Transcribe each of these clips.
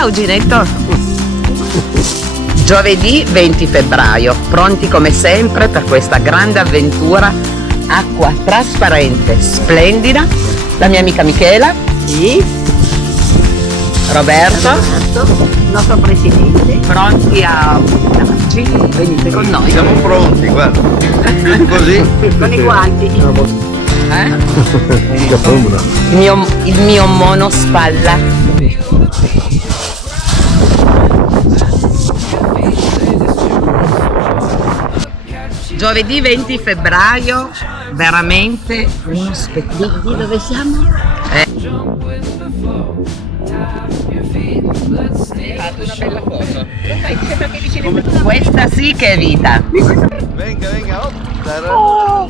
Ciao Ginetto! Giovedì 20 febbraio, pronti come sempre per questa grande avventura. Acqua trasparente, splendida. La mia amica Michela. Sì. Roberto. Il nostro presidente. Pronti a darci? Venite con noi. Siamo pronti, guarda. Così. Con i guanti. Il mio monospalla. Giovedì 20 febbraio, veramente uno spettacolo. Di dove siamo? Fate una bella foto. Questa sì che è vita. Venga, venga. Oh.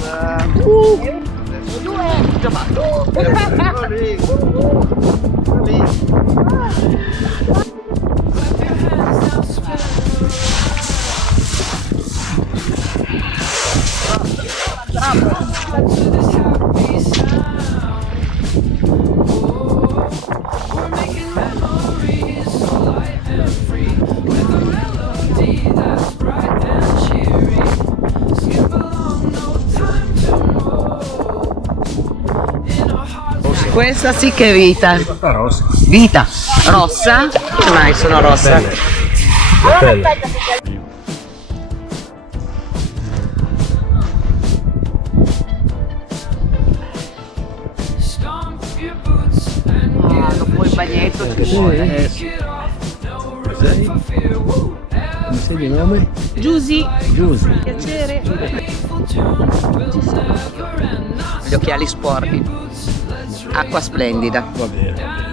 Questa sì che è vita. Vita. Rossa? Come mai sono rossa? Dopo il bagnetto ci vuole. Come sei di nome? Giusy. Giusy. Piacere. Gli occhiali sporchi. Acqua splendida. Va bene.